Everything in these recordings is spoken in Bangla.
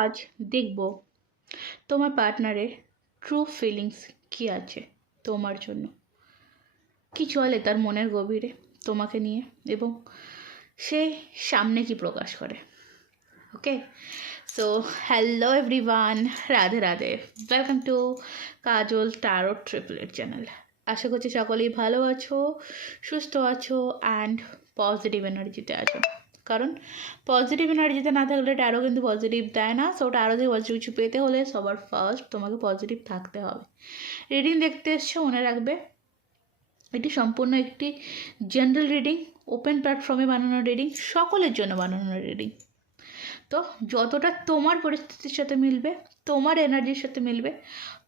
আজ দেখব তোমার পার্টনারের ট্রু ফিলিংস কী আছে তোমার জন্য, কি চলে তার মনের গভীরে তোমাকে নিয়ে, এবং সে সামনে কি প্রকাশ করে। Okay, so hello everyone, Radhe Radhe, welcome to Kajal tarot triplet channel. আশা করছি সকলেই ভালো আছো, সুস্থ আছো অ্যান্ড পজিটিভ এনার্জিতে আছো। কারণ পজিটিভ এনার্জিতে না থাকলে ট্যারো কিন্তু পজিটিভ দেয় না। সো ট্যারো থেকে পজিটিভ কিছু পেতে হলে সবার ফার্স্ট তোমাকে পজিটিভ থাকতে হবে। রিডিং দেখতে এসছো, মনে রাখবে এটি সম্পূর্ণ একটি জেনারেল রিডিং, ওপেন প্ল্যাটফর্মে বানানো রিডিং, সকলের জন্য বানানো রিডিং। তো যতটা তোমার পরিস্থিতির সাথে মিলবে, তোমার এনার্জির সাথে মিলবে,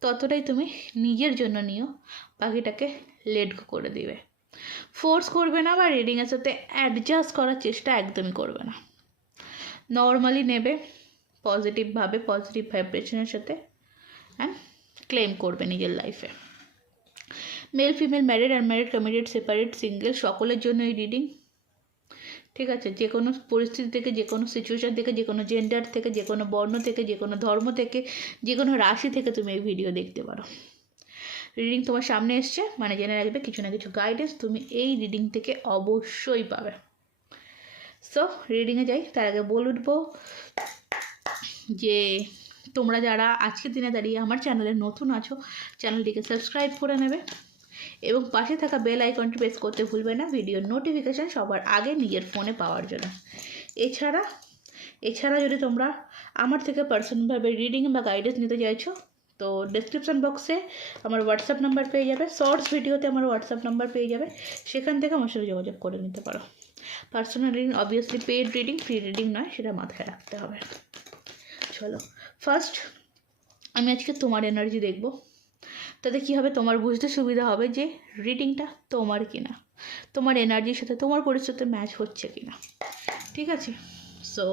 ততটাই তুমি নিজের জন্য নিও, বাকিটাকে লেট করে দিবে। ফোর্স করবে না বা রিডিংয়ের সাথে অ্যাডজাস্ট করার চেষ্টা একদমই করবে না। নর্মালি নেবে, পজিটিভভাবে, পজিটিভ ভাইব্রেশনের সাথে, অ্যান্ড ক্লেম করবে নিজের লাইফে। Male, female, married, unmarried, committed, separate, single, সকলের জন্য এই রিডিং। ঠিক আছে, যে কোনো পরিস্থিতি থেকে, যে কোনো সিচুয়েশান থেকে, যে কোনো জেন্ডার থেকে, যে কোনো বর্ণ থেকে, যে কোনো ধর্ম থেকে, যে কোনো রাশি থেকে তুমি এই ভিডিও দেখতে পারো। রিডিং তোমার সামনে এসছে মানে জেনে রাখবে কিছু না কিছু গাইডেন্স তুমি এই রিডিং থেকে অবশ্যই পাবে। সো রিডিংয়ে যাই, তার আগে বলে উঠবো যে তোমরা যারা আজকের দিনে দাঁড়িয়ে আমার চ্যানেলে নতুন আছো, চ্যানেলটিকে সাবস্ক্রাইব করে নেবে এবং পাশে থাকা বেল আইকনটি প্রেস করতে ভুলবে না ভিডিওর নোটিফিকেশান সবার আগে নিজের ফোনে পাওয়ার জন্য। এছাড়া যদি তোমরা আমার থেকে পার্সোনালভাবে রিডিং বা গাইডেন্স নিতে চাইছো, তো ডেসক্রিপশন বক্সে আমার হোয়াটসঅ্যাপ নাম্বার পেয়ে যাবে, শর্টস ভিডিওতে আমার হোয়াটসঅ্যাপ নাম্বার পেয়ে যাবে, সেখান থেকে আমার সাথে যোগাযোগ করে নিতে পারো। Personal reading obviously paid reading, free reading নয়, সেটা মাথায় রাখতে হবে। চলো, ফার্স্ট আমি আজকে তোমার এনার্জি দেখব, তাতে কী হবে তোমার বুঝতে সুবিধা হবে যে রিডিংটা তোমার কিনা, তোমার এনার্জির সাথে তোমার পরিস্থিতিতে ম্যাচ হচ্ছে কিনা। ঠিক আছে, সো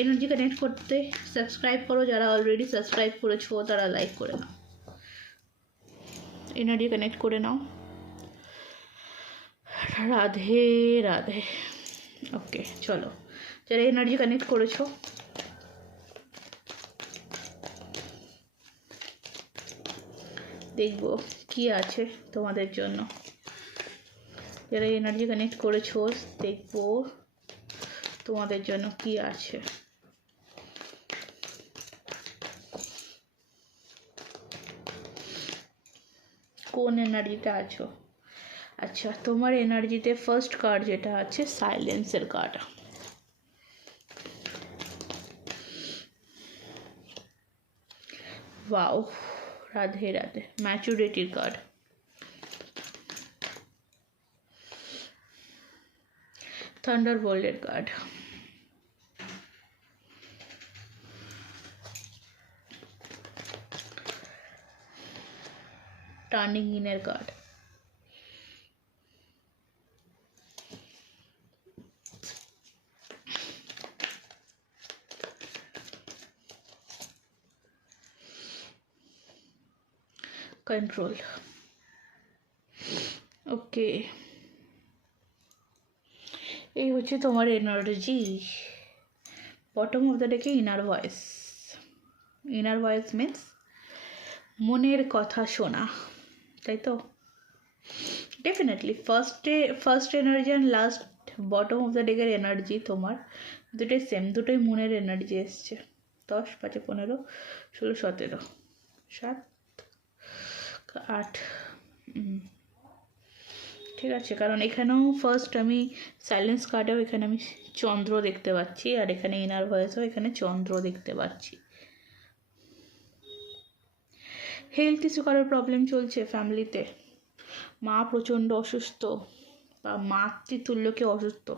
এনার্জি কানেক্ট করতে সাবস্ক্রাইব করো, যারা অলরেডি সাবস্ক্রাইব করেছো তারা লাইক করে নাও, এনার্জি কানেক্ট করে নাও। রাধে রাধে। ওকে, চলো, যারা এনার্জি কানেক্ট করেছো দেখব কি আছে তোমাদের জন্য। যারা এনার্জি কানেক্ট করেছো দেখব তোমাদের জন্য কি আছে। কোন এনার্জিতে আছো? আচ্ছা, তোমার এনার্জিতে ফার্স্ট কার্ড যেটা আছে সাইলেন্সের কার্ড। ওয়াও, রাধে রাধে। ম্যাচুরিটির কার্ড, থান্ডারবোল্টের কার্ড, টার্নিং ইনের কার্ড, কন্ট্রোল। ওকে, এই হচ্ছে তোমার এনার্জি। বটম অফ দ্য ডেকে inner voice. Inner voice means মনের কথা শোনা, তাই তো? Definitely first energy and last bottom of the ডেকের এনার্জি তোমার দুটোই সেম, দুটোই মনের এনার্জি এসছে। 10, 5, 15, 16, 17, 7, 8। ঠিক আছে, কারণ এখানেও ফার্স্ট আমি সাইলেন্স কার্ডেও এখানে আমি চন্দ্র দেখতে পাচ্ছি, আর এখানে ইনার ভয়েসও এখানে চন্দ্র দেখতে পাচ্ছি। হেলথ ইস্যু কারোর প্রবলেম চলছে ফ্যামিলিতে, মা প্রচণ্ড অসুস্থ বা মাতৃতুল্য কেউ অসুস্থ,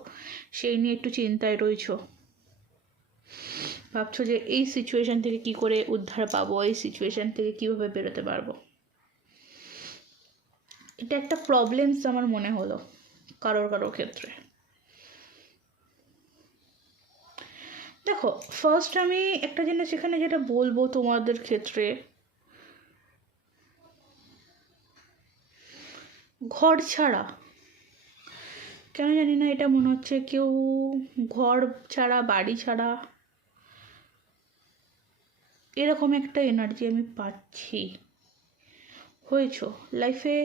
সেই নিয়ে একটু চিন্তায় রয়েছো। ভাবছো যে এই সিচুয়েশান থেকে কি করে উদ্ধার পাবো, এই সিচুয়েশান থেকে কীভাবে বেরোতে পারবো। এটা একটা প্রবলেমস আমার মনে হলো কারোর ক্ষেত্রে। দেখো, ফার্স্ট আমি একটা জিনিস এখানে যেটা বলবো তোমাদের ক্ষেত্রে, ঘর ছাড়া, কেন জানি না এটা মনে হচ্ছে কেউ ঘর ছাড়া, বাড়ি ছাড়া এরকম একটা এনার্জি আমি পাচ্ছি। হয়েছো লাইফে,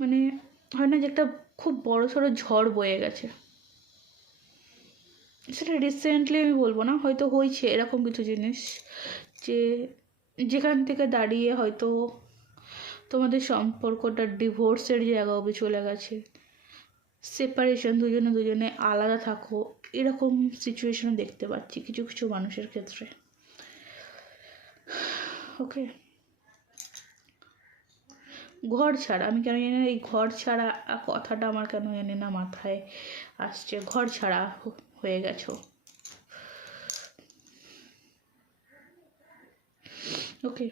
মানে হয় না যে একটা খুব বড় সড়ো ঝড় বয়ে গেছে, সেটা রিসেন্টলি আমি বলবো না, হয়তো হয়েছে এরকম কিছু জিনিস, যে যেখান থেকে দাঁড়িয়ে হয়তো তোমাদের সম্পর্কটা ডিভোর্সের জায়গা অবধি চলে গেছে, সেপারেশন, দুজনে দুজনে আলাদা থাকো, এরকম সিচুয়েশনও দেখতে পাচ্ছি কিছু কিছু মানুষের ক্ষেত্রে। ওকে, ঘর ছাড়া, আমি কেন জানি না এই ঘর ছাড়া কথাটা আমার কেন জানি না মাথায় আসছে, ঘর ছাড়া হয়ে গেছো। ওকে,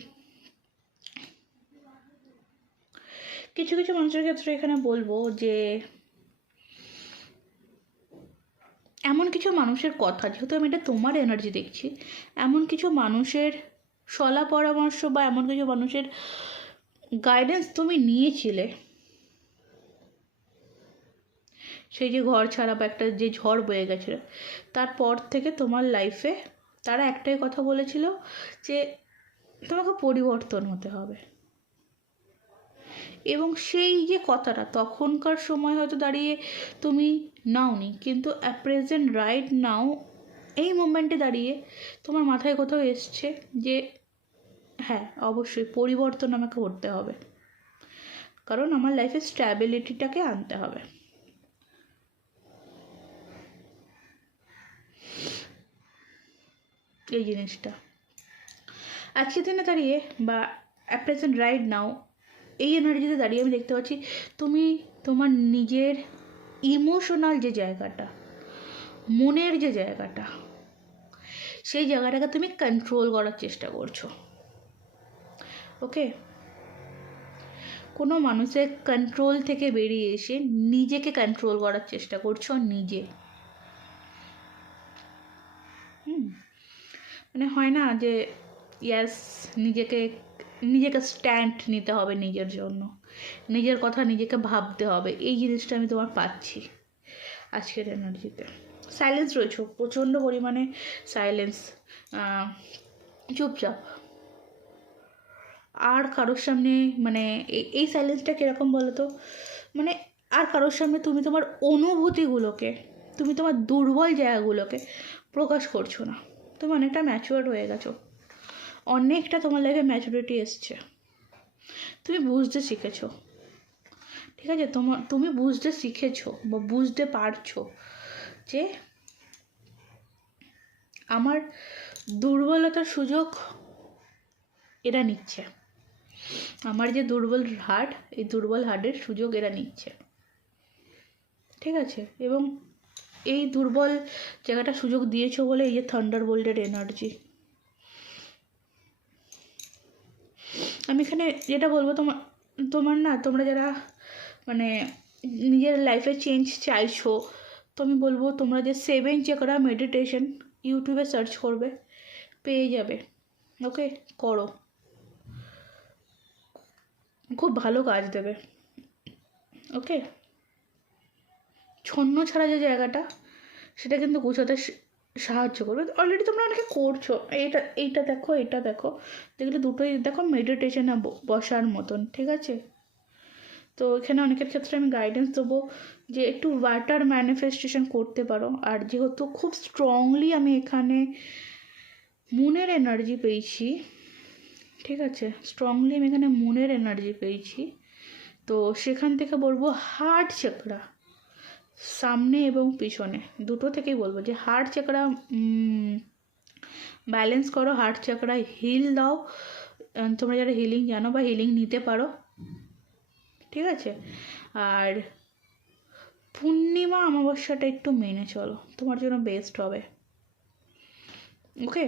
কিছু কিছু মানুষের ক্ষেত্রে এখানে বলবো যে এমন কিছু মানুষের কথা, যেহেতু আমি এটা তোমার এনার্জি দেখছি, এমন কিছু মানুষের সলা পরামর্শ বা এমন কিছু মানুষের গাইডেন্স তুমি নিয়েছিলে, সেই যে ঘর ছাড়া বা একটা যে ঝড় বয়ে গেছিল, তারপর থেকে তোমার লাইফে তারা একটাই কথা বলেছিল যে তোমাকে পরিবর্তন হতে হবে। এবং সেই যে কথাটা তখনকার সময় হয়তো দাঁড়িয়ে তুমি নাওনি, কিন্তু অ্যাট প্রেজেন্ট রাইট নাও এই মোমেন্টে দাঁড়িয়ে তোমার মাথায় কোথাও এসছে যে হ্যাঁ অবশ্যই পরিবর্তন আমাকে করতে হবে, কারণ আমার লাইফে স্ট্যাবিলিটিটাকে আনতে হবে। এই জিনিসটা আজকের দিনে দাঁড়িয়ে বা অ্যাট প্রেজেন্ট রাইট নাও এই এনার্জিতে দাঁড়িয়ে আমি দেখতে পাচ্ছি তুমি তোমার নিজের ইমোশনাল যে জায়গাটা, মনের যে জায়গাটা, সেই জায়গাটাকে তুমি কন্ট্রোল করার চেষ্টা করছো। ওকে, কোনো মানুষের কন্ট্রোল থেকে বেরিয়ে এসে নিজেকে কন্ট্রোল করার চেষ্টা করছো নিজে। মানে হয় না যে ইয়াস, নিজেকে নিজেকে স্ট্যান্ড নিতে হবে নিজের জন্য, নিজের কথা নিজেকে ভাবতে হবে, এই জিনিসটা আমি তোমার পাচ্ছি আজকের এনার্জিতে। সাইলেন্স রয়েছে, প্রচণ্ড পরিমাণে সাইলেন্স, চুপচাপ, আর কারোর সামনে মানে এই সাইলেন্সটা কীরকম বলো তো, মানে আর কারোর সামনে তুমি তোমার অনুভূতিগুলোকে, তুমি তোমার দুর্বল জায়গাগুলোকে প্রকাশ করছো না। তুমি অনেকটা ম্যাচিওর হয়ে গেছো, অনেকটা তোমার লাইফে ম্যাচুরিটি এসছে, তুমি বুঝতে শিখেছো। ঠিক আছে, তুমি বুঝতে শিখেছো বা বুঝতে পারছো যে আমার দুর্বলতার সুযোগ এরা নিচ্ছে, আমার যে দুর্বল হার্ট, এই দুর্বল হার্টের সুযোগ এরা নিচ্ছে। ঠিক আছে, এবং এই দুর্বল জায়গাটা সুযোগ দিয়েছো বলে এই যে থান্ডারবোল্টের এনার্জি। আমি এখানে যেটা বলবো, তোমার না, তোমরা যারা মানে নিজের লাইফে চেঞ্জ চাইছো, তো আমি বলবো তোমরা যে 7 চক্রা মেডিটেশন ইউটিউবে সার্চ করবে, পেয়ে যাবে। ওকে, করো, খুব ভালো কাজ দেবে। ওকে, ছন্ন ছাড়া যে জায়গাটা, সেটা কিন্তু গোছাতে সাহায্য করবে। অলরেডি তোমরা অনেকে করছো, এইটা দেখো, এটা দেখো, যেগুলো দুটোই দেখো মেডিটেশনে বসার মতন। ঠিক আছে, তো এখানে অনেকের ক্ষেত্রে আমি গাইডেন্স দেবো যে একটু ওয়াটার ম্যানিফেস্টেশন করতে পারো। আর যেহেতু খুব স্ট্রংলি আমি এখানে মুনের এনার্জি পেয়েছি, ঠিক আছে, স্ট্রংলি আমি এখানে মুনের এনার্জি পেয়েছি, তো সেখান থেকে বলবো হার্ট চক্রা, সামনে এবং পিছনে দুটো থেকেই বলবো যে হার্ট চক্রা ব্যালেন্স করো, হার্ট চক্রা হিল দাও। তোমরা যারা হিলিং জানো বা হিলিং নিতে পারো, ঠিক আছে, আর পূর্ণিমা অমাবস্যাটা একটু মেনে চলো, তোমার জন্য বেস্ট হবে। ওকে,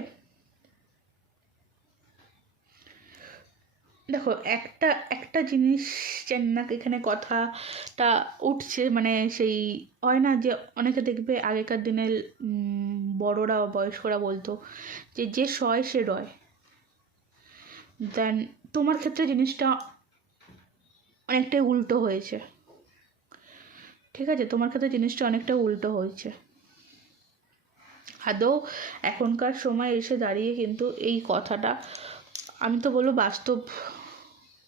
দেখো একটা একটা জিনিস জানি না এখানে কথাটা উঠছে, মানে সেই হয় না যে অনেকে দেখবে আগেকার দিনের বড়রা বা বয়স্করা বলতো যে যে সয় সে রয়। দেন তোমার ক্ষেত্রে জিনিসটা অনেকটাই উল্টো হয়েছে। ঠিক আছে, তোমার ক্ষেত্রে জিনিসটা অনেকটা উল্টো হয়েছে। আদৌ এখনকার সময় এসে দাঁড়িয়ে কিন্তু এই কথাটা আমি তো বলবো বাস্তব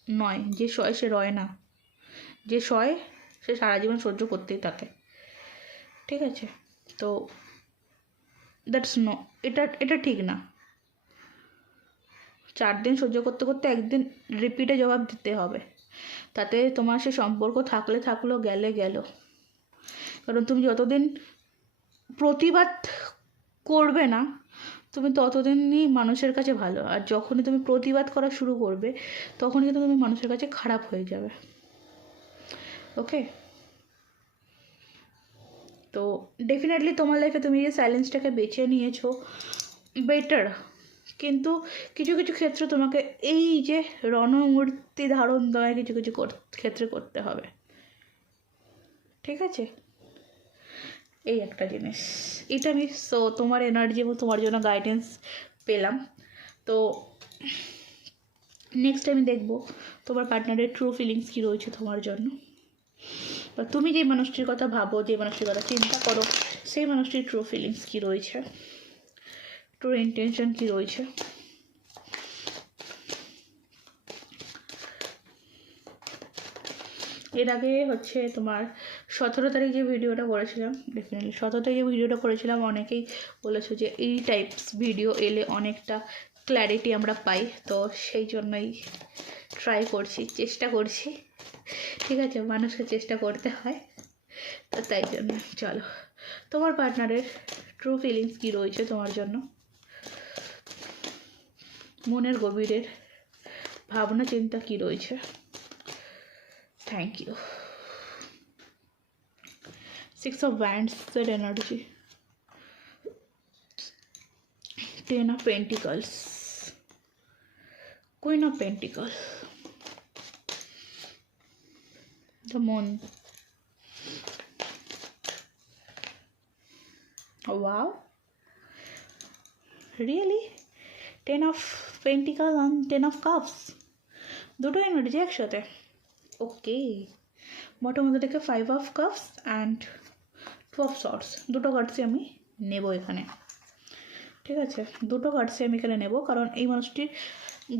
নয়। যে সয় সে রয় না, যে সয় সে সারা জীবন সহ্য করতেই থাকে। ঠিক আছে, তো দ্যাটস নো, এটা ঠিক না। 4 দিন সহ্য করতে করতে একদিন রিপিটে জবাব দিতে হবে। তাতে তোমার সে সম্পর্ক থাকলে থাকলো, গেলে গেল। কারণ তুমি যতদিন প্রতিবাদ করবে না, তুমি ততদিনই মানুষের কাছে ভালো। আর যখনই তুমি প্রতিবাদ করা শুরু করবে, তখনই কিন্তু তুমি মানুষের কাছে খারাপ হয়ে যাবে। ওকে, তো ডেফিনেটলি তোমার লাইফে তুমি যে সাইলেন্সটাকে বেছে নিয়েছো বেটার, কিন্তু কিছু কিছু ক্ষেত্রে তোমাকে এই যে রণমূর্তি ধারণ তোমায় কিছু কিছু ক্ষেত্রে করতে হবে। ঠিক আছে, এই একটা জিনিস, এটা আমি তোমার এনার্জি এবং তোমার জন্য গাইডেন্স পেলাম। তো নেক্সট আমি দেখবো তোমার পার্টনারের ট্রু ফিলিংস কী রয়েছে তোমার জন্য, বা তুমি যে মানুষটির কথা ভাবো, যে মানুষটির কথা চিন্তা করো, সেই মানুষটির ট্রু ফিলিংস কী রয়েছে, ট্রু ইন্টেনশন কী রয়েছে। এর আগে হচ্ছে তোমার 17 তারিখ যে ভিডিওটা করেছিলাম, ডেফিনেটলি 17 তারিখ যে ভিডিওটা করেছিলাম, অনেকেই বলেছো যে এই টাইপস ভিডিও এলে অনেকটা ক্ল্যারিটি আমরা পাই। তো সেই জন্যই ট্রাই করছি, চেষ্টা করছি। ঠিক আছে, মানুষকে চেষ্টা করতে হয়, তো তাই জন্য চলো তোমার পার্টনারের ট্রু ফিলিংস কী রয়েছে তোমার জন্য, মনের গভীরের ভাবনা চিন্তা কী রয়েছে। Thank you. 6 of Wands energy, 10 of Pentacles, Queen of Pentacles, the Moon. Oh, wow, really? 10 of Pentacles and 10 of Cups, দুটো এনার্জি একসাথে। ওকে, বটম মধ্যে থেকে 5 of Cups and 2 of Swords, দুটো কার্ডসই আমি নেব এখানে। ঠিক আছে, দুটো কার্ডসই আমি এখানে নেব, কারণ এই মানুষটির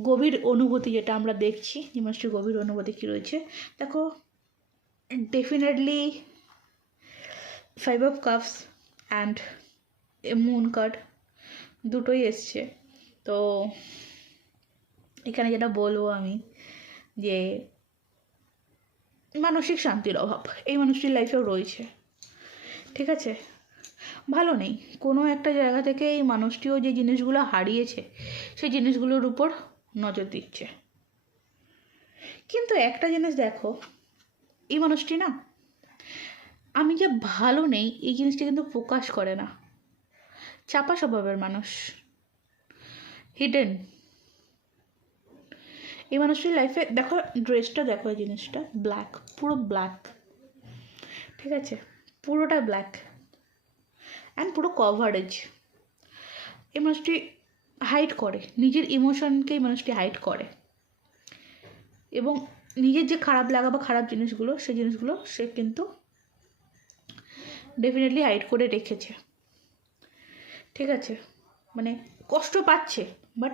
গভীর অনুভূতি যেটা আমরা দেখছি, এই মানুষটির গভীর অনুভূতি কী রয়েছে দেখো। Definitely 5 of Cups and a moon card দুটোই এসছে। তো এখানে যেটা বলবো আমি, যে মানসিক শান্তির অভাব এই মানুষটির লাইফেও রয়েছে। ঠিক আছে, ভালো নেই কোনো একটা জায়গা থেকে। এই মানুষটিও যে জিনিসগুলো হারিয়েছে, সেই জিনিসগুলোর উপর নজর দিচ্ছে। কিন্তু একটা জিনিস দেখো, এই মানুষটি না, আমি যে ভালো নেই এই জিনিসটা কিন্তু প্রকাশ করে না। চাপা স্বভাবের মানুষ, হিডেন। এই মানুষটির লাইফে দেখো, ড্রেসটা দেখো, এই জিনিসটা ব্ল্যাক, পুরো ব্ল্যাক। ঠিক আছে, পুরোটা ব্ল্যাক অ্যান্ড পুরো কভারেজ। এই মানুষটি হাইড করে, নিজের ইমোশনকেই মানুষটি হাইড করে, এবং নিজের যে খারাপ লাগা বা খারাপ জিনিসগুলো, সেই জিনিসগুলো সে কিন্তু ডেফিনেটলি হাইড করে রেখেছে। ঠিক আছে, মানে কষ্ট পাচ্ছে বাট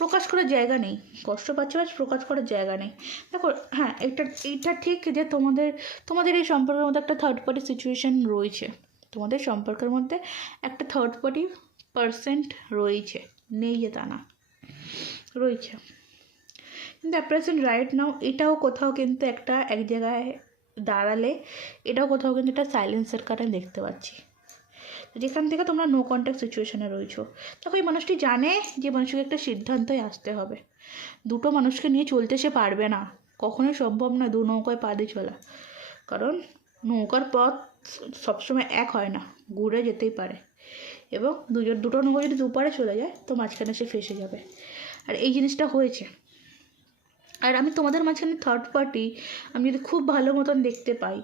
প্রকাশ করার জায়গা নেই, কষ্ট পাচ্ছে বাট প্রকাশ করার জায়গা নেই। দেখো হ্যাঁ, এইটা ঠিক যে তোমাদের এই সম্পর্কের মধ্যে একটা থার্ড পার্টি সিচুয়েশান রয়েছে, তোমাদের সম্পর্কের মধ্যে একটা থার্ড পার্টি পার্সেন্ট রয়েছে, নেই যে তা না, রয়েছে। কিন্তু অ্যাট প্রেজেন্ট রাইট নাও এটাও কোথাও কিন্তু এক জায়গায় দাঁড়ালে এটাও কোথাও কিন্তু একটা সাইলেন্সের কারণে দেখতে পাচ্ছি, যেখান থেকে তোমরা নো কন্ট্যাক্ট সিচুয়েশানে রয়েছো। দেখো এই মানুষটি জানে যে মানুষকে একটা সিদ্ধান্তই আসতে হবে। দুটো মানুষকে নিয়ে চলতে সে পারবে না, কখনোই সম্ভব নয় দু নৌকায় পা দিয়ে চলা, কারণ নৌকার পথ সবসময় এক হয় না, ঘুরে যেতেই পারে, এবং দুটো নৌকা যদি দুপারে চলে যায় তো মাঝখানে সে ফেসে যাবে। আর এই জিনিসটা হয়েছে। আর আমি তোমাদের মাঝখানে থার্ড পার্টি আমি যদি খুব ভালো মতন দেখতে পাই,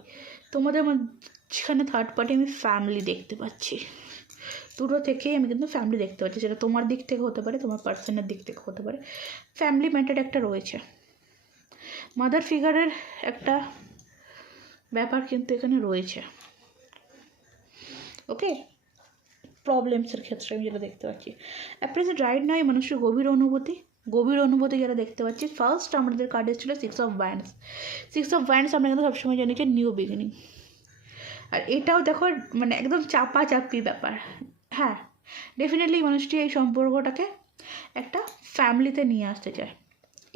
তোমাদের মাঝখানে থার্ড পার্টি আমি ফ্যামিলি দেখতে পাচ্ছি। দুটো থেকেই আমি কিন্তু ফ্যামিলি দেখতে পাচ্ছি, সেটা তোমার দিক থেকে হতে পারে, তোমার পার্সনের দিক থেকে হতে পারে। ফ্যামিলি ম্যাটার একটা রয়েছে, মাদার ফিগারের একটা ব্যাপার কিন্তু এখানে রয়েছে। ওকে, প্রবলেমসের ক্ষেত্রে আমি যেটা দেখতে পাচ্ছি। অ্যাট প্রেজেন্ট রাইট না এই মানুষের গভীর অনুভূতি যেটা দেখতে পাচ্ছি। ফার্স্ট আমাদের কার্ড এসেছিল 6 অফ ওয়ান্ডস। 6 অফ ওয়ান্ডস আমরা কিন্তু সবসময় জানি যে নিউ বিগিনিং। আর এটাও দেখো মানে একদম চাপাচাপি ব্যাপার। হ্যাঁ, ডেফিনেটলি মানুষটি এই সম্পর্কটাকে একটা ফ্যামিলিতে নিয়ে আসতে চায়,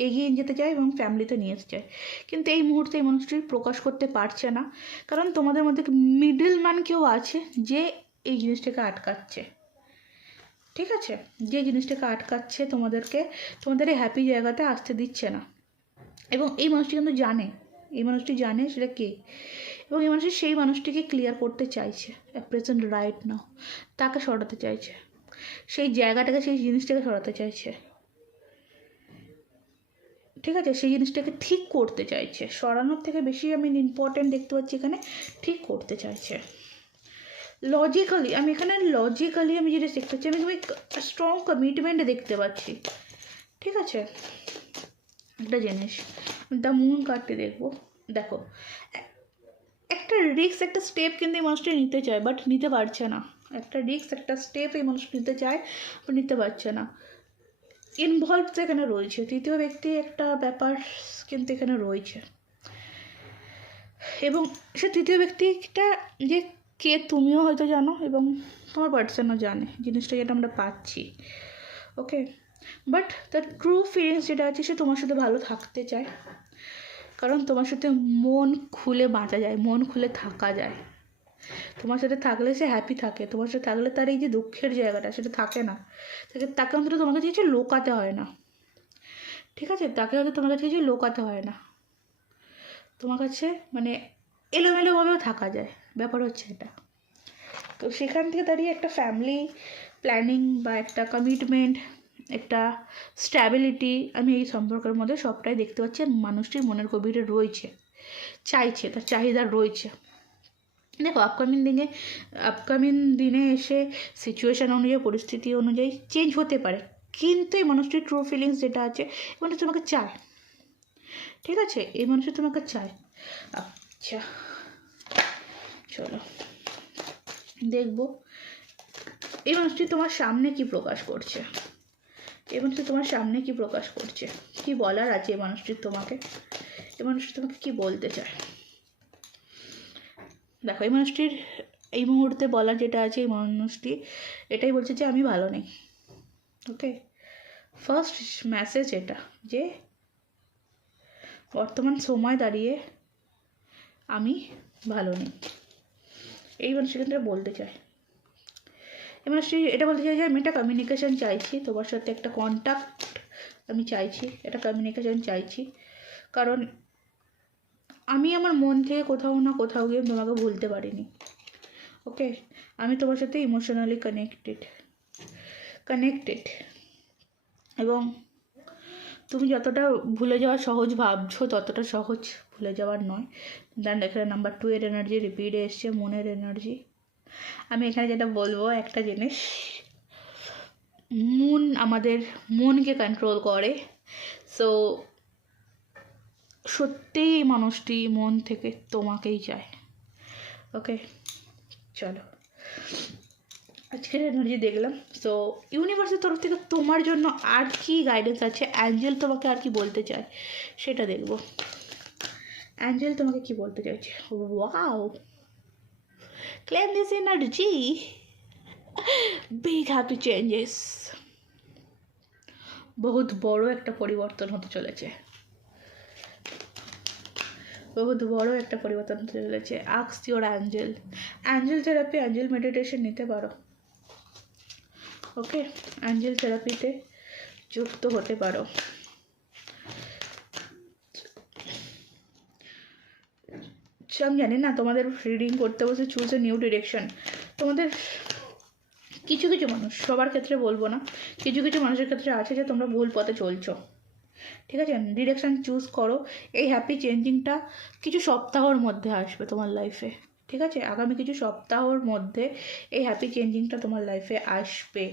এগিয়ে যেতে চায় এবং ফ্যামিলিতে নিয়ে আসতে চায়। কিন্তু এই মুহূর্তে এই মানুষটি প্রকাশ করতে পারছে না, কারণ তোমাদের মধ্যে মিডল ম্যান কেউ আছে যে এই জিনিসটাকে আটকাচ্ছে। ঠিক আছে, যে জিনিসটাকে আটকাচ্ছে তোমাদেরকে, তোমাদের এই হ্যাপি জায়গাতে আসতে দিচ্ছে না। এবং এই মানুষটি কিন্তু জানে, এই মানুষটি জানে সেটা কে, এবং এই মানুষটি সেই মানুষটিকে ক্লিয়ার করতে চাইছে অ্যাট প্রেজেন্ট রাইট নাও। তাকে সরাতে চাইছে, সেই জায়গাটাকে, সেই জিনিসটাকে সরাতে চাইছে। ঠিক আছে, সেই জিনিসটাকে ঠিক করতে চাইছে। সরানোর থেকে বেশি আমি ইম্পর্টেন্ট দেখতে পাচ্ছি এখানে ঠিক করতে চাইছে। লজিক্যালি আমি এখানে আমি যেটা দেখতে পাচ্ছি, আমি স্ট্রং কমিটমেন্ট দেখতে পাচ্ছি। ঠিক আছে, একটা জিনিস দ্য মুন কার্ডটি দেখবো। দেখো, একটা রিস্ক, একটা স্টেপ কিন্তু এই মানুষটি নিতে চায় বাট নিতে পারছে না। একটা রিস্ক, একটা স্টেপ এই মানুষ নিতে চায় বাট নিতে পারছে না। ইনভলভ তো এখানে রয়েছে, তৃতীয় ব্যক্তি একটা ব্যাপার কিন্তু এখানে রয়েছে। এবং সে তৃতীয় ব্যক্তিটা যে কে তুমিও হয়তো জানো এবং তোমার পার্সনও জানে জিনিসটা, যেটা আমরা পাচ্ছি। ওকে, বাট তার ট্রু ফিলিংস যেটা আছে সে তোমার সাথে ভালো থাকতে চায়, কারণ তোমার সাথে মন খুলে বাঁচা যায়, মন খুলে থাকা যায়। তোমার সাথে থাকলে সে হ্যাপি থাকে, তোমার সাথে থাকলে তার এই যে দুঃখের জায়গাটা সেটা থাকে না, তাকে অন্তত তোমার কাছে কিছু লোকাতে হয় না। ঠিক আছে, তাকে হয়তো তোমার কাছে কিছু লোকাতে হয় না, তোমার কাছে মানে এলোমেলোভাবেও থাকা যায়, ব্যাপার হচ্ছে এটা। তো সেখান থেকে দাঁড়িয়ে একটা ফ্যামিলি প্ল্যানিং বা একটা কমিটমেন্ট, একটা স্ট্যাবিলিটি আমি এই সম্পর্কের মধ্যে সবটাই দেখতে পাচ্ছি। আর মানুষটির মনের গভীরে রয়েছে, চাইছে, তার চাহিদা রয়েছে। দেখো, আপকামিং দিনে এসে সিচুয়েশান অনুযায়ী, পরিস্থিতি অনুযায়ী চেঞ্জ হতে পারে, কিন্তু এই মানুষটির ট্রু ফিলিংস যেটা আছে, এই মানুষ তোমাকে চায়। ঠিক আছে, এই মানুষটি তোমাকে চায়। আচ্ছা, চলো দেখবো এই মানুষটি তোমার সামনে কি প্রকাশ করছে। এই মানুষটি তোমার সামনে কি প্রকাশ করছে, কি বলার আছে এই মানুষটির তোমাকে, এই মানুষটি তোমাকে কি বলতে চায়। দেখো, এই মানুষটির এই মুহূর্তে বলার যেটা আছে, এই মানুষটি এটাই বলছে যে আমি ভালো নেই। ওকে, ফার্স্ট মেসেজ এটা যে বর্তমান সময় দাঁড়িয়ে আমি ভালো নেই, এই মানুষটি কিন্তু বলতে চায়। এই মানুষটি এটা বলতে চাই যে আমি একটা কমিউনিকেশান চাইছি, তোমার সাথে একটা কন্ট্যাক্ট আমি চাইছি, একটা কমিউনিকেশান চাইছি, কারণ আমি আমার মন থেকে কোথাও না কোথাও গিয়ে তোমাকে ভুলতে পারিনি। ওকে, আমি তোমার সাথে ইমোশনালি কানেক্টেড এবং তুমি যতটা ভুলে যাওয়া সহজ ভাবছো ততটা সহজ ভুলে যাওয়ার নয়। দেন এখানে নাম্বার 2 এর এনার্জি রিপিটে এসছে, মনের এনার্জি। আমি এখানে যেটা বলবো একটা জিনিস, মুন আমাদের মনকে কন্ট্রোল করে। সো সত্যিই মানুষটি মন থেকে তোমাকেই চায়। ওকে, চলো আজকের এনার্জি দেখলাম। সো ইউনিভার্সের তরফ থেকে তোমার জন্য আর কি গাইডেন্স আছে, অ্যাঞ্জেল তোমাকে আর কি বলতে চায় সেটা দেখবো। অ্যাঞ্জেল তোমাকে কি বলতে চাইছে? Wow, claim this energy, big happy changes, বহুত বড় একটা পরিবর্তন হতে চলেছে, বহুত বড় একটা পরিবর্তন হতে চলেছে। Ask your Angel therapy, Angel meditation নিতে পারো। ওকে, অ্যাঞ্জেল থেরাপিতে যুক্ত হতে পারো। আমি জানি না, তোমাদের রিডিং করতে বসে চুজ এ নিউ ডিরেকশন। তোমাদের কিছু কিছু মানুষ, সবার ক্ষেত্রে বলবো না, কিছু কিছু মানুষের ক্ষেত্রে আছে যে তোমরা ভুল পথে চলছো। ঠিক আছে, ডিরেকশান চুজ করো। এই হ্যাপি চেঞ্জিংটা কিছু সপ্তাহর মধ্যে আসবে তোমার লাইফে। ঠিক আছে, আগামী কিছু সপ্তাহর মধ্যে এই হ্যাপি চেঞ্জিংটা তোমার লাইফে আসবে,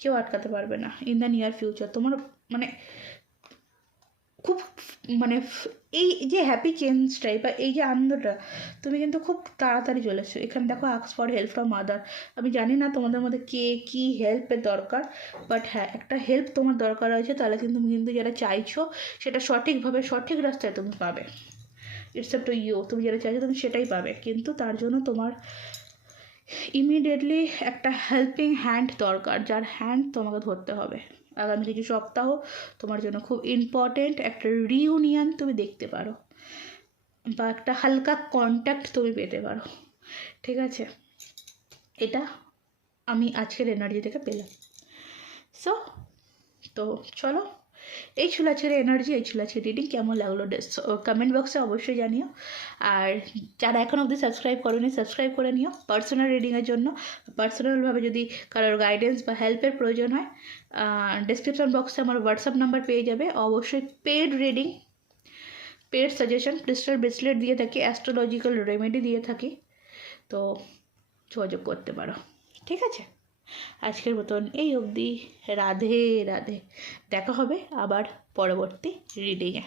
কেউ আটকাতে পারবে না। ইন দ্য নিয়ার ফিউচার তোমার মানে খুব মানে এই যে হ্যাপি চেঞ্জটাই বা এই যে আনন্দটা তুমি কিন্তু খুব তাড়াতাড়ি চলে এসো। এখানে দেখো আক্স ফর হেল্প ফ্রম আদার। আমি জানি না তোমাদের মধ্যে কে কী হেল্পের দরকার, বাট হ্যাঁ একটা হেল্প তোমার দরকার আছে, তাহলে কিন্তু তুমি কিন্তু যেটা চাইছো সেটা সঠিকভাবে সঠিক রাস্তায় তুমি পাবে। ইটস আপ টু ইউ, তুমি যেটা চাইছো তুমি সেটাই পাবে, কিন্তু তার জন্য তোমার ইমিডিয়েটলি একটা হেল্পিং হ্যান্ড দরকার, যার হ্যান্ড তোমাকে ধরতে হবে। আগামী কিছু সপ্তাহ তোমার জন্য খুব ইম্পর্টেন্ট, একটা রিউনিয়ন তুমি দেখতে পারো বা একটা হালকা কন্ট্যাক্ট তুমি পেতে পারো, ঠিক আছে? এটা আমি আজকের এনার্জি থেকে পেলাম। সো তো চলো, এই ছিল আজকের এনার্জি, এই ছিল আজকের রিডিং। কেমন লাগলো কমেন্ট বক্সে অবশ্যই জানিও। আর যারা এখন অবধি সাবস্ক্রাইব করোনি সাবস্ক্রাইব করে নিও পার্সোনাল রিডিংয়ের জন্য। পার্সোনালভাবে যদি কারোর গাইডেন্স বা হেল্পের প্রয়োজন হয়, ডেসক্রিপশন বক্সে আমার হোয়াটসঅ্যাপ নাম্বার পেয়ে যাবে। অবশ্যই paid reading, paid suggestion, crystal bracelet দিয়ে থাকি, অ্যাস্ট্রোলজিক্যাল রেমেডি দিয়ে থাকি, তো যোগাযোগ করতে পারো, ঠিক আছে? আজকের মতন এই অবধি। রাধে রাধে। দেখা হবে আবার পরবর্তী রিডিংয়ে।